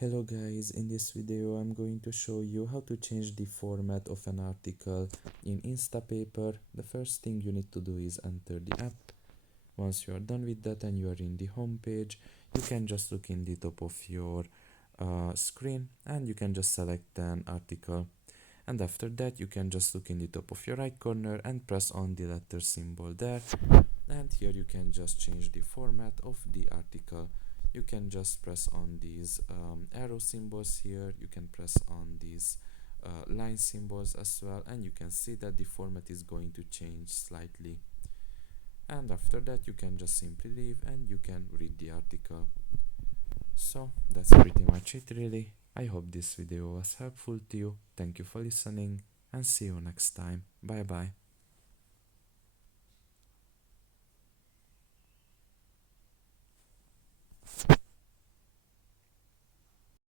Hello guys, in this video I'm going to show you how to change the format of an article in Instapaper. The first thing you need to do is enter the app. Once you are done with that and you are in the home page, you can just look in the top of your screen and you can just select an article. And after that you can just look in the top of your right corner and press on the letter symbol there. And here you can just change the format of the article. You can just press on these arrow symbols here, you can press on these line symbols as well, and you can see that the format is going to change slightly. And after that you can just simply leave and you can read the article. So that's pretty much it really. I hope this video was helpful to you. Thank you for listening and see you next time. Bye bye.